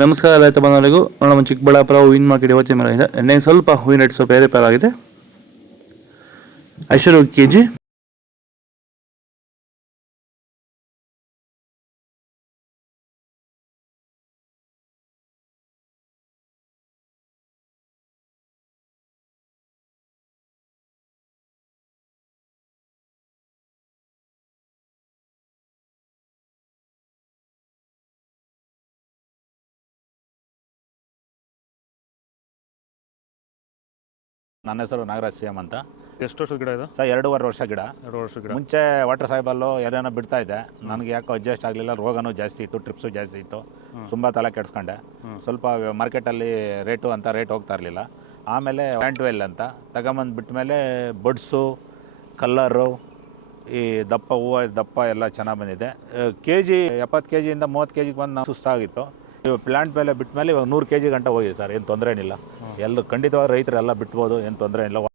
ನಮಸ್ಕಾರ ರೈತ ಬಾಂಧವರಿಗೂ. ನಮ್ಮ ಚಿಕ್ಕಬಳ್ಳಾಪುರ ಹೂವಿನ ಮಾರ್ಕೆಟ್ ಇವತ್ತಿನ ಮೇಲೆ ಇದೆ. ಎಣ್ಣೆ ಸ್ವಲ್ಪ ಹೂವಿನ ರೇಟ್ ಸ್ವಲ್ಪ ಏರುಪೇರಾಗಿದೆ. ಐಶ್ವರ್ಯ ಕೆಜಿ ನನ್ನ ಹೆಸರು ನಾಗರಾಜ್ ಸಿಎಂ ಅಂತ. ಎಷ್ಟು ವರ್ಷದ ಗಿಡ ಇದು? ಸರ್ 2.5 ವರ್ಷ ಗಿಡ. 2 ವರ್ಷದ ಗಿಡ. ಮುಂಚೆ ವಾಟರ್ ಸಾಯಿಬಲ್ಲು ಏನೇನೋ ಬಿಡ್ತಾ ಇದ್ದೆ. ನನಗೆ ಯಾಕೋ ಅಡ್ಜಸ್ಟ್ ಆಗಲಿಲ್ಲ. ರೋಗನೂ ಜಾಸ್ತಿ ಇತ್ತು, ಟ್ರಿಪ್ಸು ಜಾಸ್ತಿ ಇತ್ತು. ತುಂಬ ತಲೆ ಕೆಡಿಸ್ಕೊಂಡೆ. ಸ್ವಲ್ಪ ಮಾರ್ಕೆಟಲ್ಲಿ ರೇಟ್ ಹೋಗ್ತಾ ಇರಲಿಲ್ಲ. ಆಮೇಲೆ ವ್ಯಾಂಟ್ವೆಲ್ ಅಂತ ತಗೊಂಬಂದು ಬಿಟ್ಟ ಮೇಲೆ ಬಡ್ಸು, ಕಲ್ಲರು, ಈ ದಪ್ಪ ಹೂವು ದಪ್ಪ ಎಲ್ಲ ಚೆನ್ನಾಗಿ ಬಂದಿದೆ. ಕೆಜಿ 70 ಕೆಜಿಯಿಂದ 30 ಕೆಜಿಗೆ ಬಂದು ನಾವು ಸುಸ್ತಾಗಿತ್ತು. ಇವಾಗ ಪ್ಲಾಂಟ್ ಮೇಲೆ ಬಿಟ್ಟ ಮೇಲೆ ಇವಾಗ 100 ಕೆಜಿ ಗಂಟ ಹೋಗಿದೆ ಸರ್. ಏನು ತೊಂದರೆ ಏನಿಲ್ಲ. ಎಲ್ಲರೂ ಖಂಡಿತವಾಗಿ ರೈತರೆಲ್ಲ ಬಿಟ್ಬೋದು, ಏನು ತೊಂದರೆ ಇಲ್ಲ.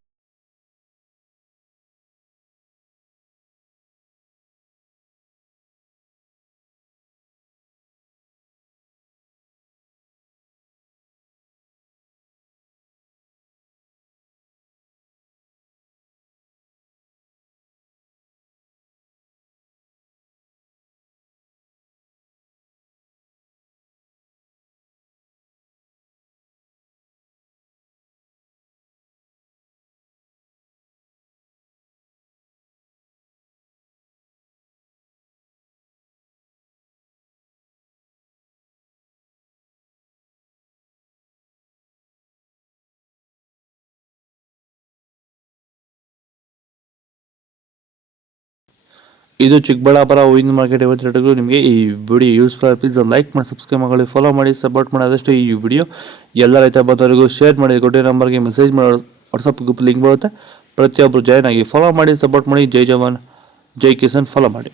ಇದು ಚಿಕ್ಕಬಳ್ಳಾಪುರ ಹೂವಿನ ಮಾರ್ಕೆಟ್ ಇವತ್ತು ರೇಟ್ಗಳು. ನಿಮಗೆ ಈ ವಿಡಿಯೋ ಯೂಸ್ಫುಲ್ ಪ್ಲೀಸ್ ಲೈಕ್ ಮಾಡಿ, ಸಬ್ಸ್ಕ್ರೈಬ್ ಮಾಡಿ, ಫಾಲೋ ಮಾಡಿ, ಸಪೋರ್ಟ್ ಮಾಡಿ. ಆದಷ್ಟು ಈ ವಿಡಿಯೋ ಎಲ್ಲ ರೈತ ಬಾಂಧವರಿಗೂ ಶೇರ್ ಮಾಡಿ. ಕೊಟ್ಟಿರೋ ನಂಬರ್ಗೆ ಮೆಸೇಜ್ ಮಾಡಿ, ವಾಟ್ಸಪ್ ಗ್ರೂಪ್ ಲಿಂಕ್ ಬರುತ್ತೆ. ಪ್ರತಿಯೊಬ್ಬರು ಜಾಯ್ನ್ ಆಗಿ ಫಾಲೋ ಮಾಡಿ, ಸಪೋರ್ಟ್ ಮಾಡಿ. ಜೈ ಜವಾನ್ ಜೈ ಕಿಸಾನ್ ಫಾಲೋ ಮಾಡಿ.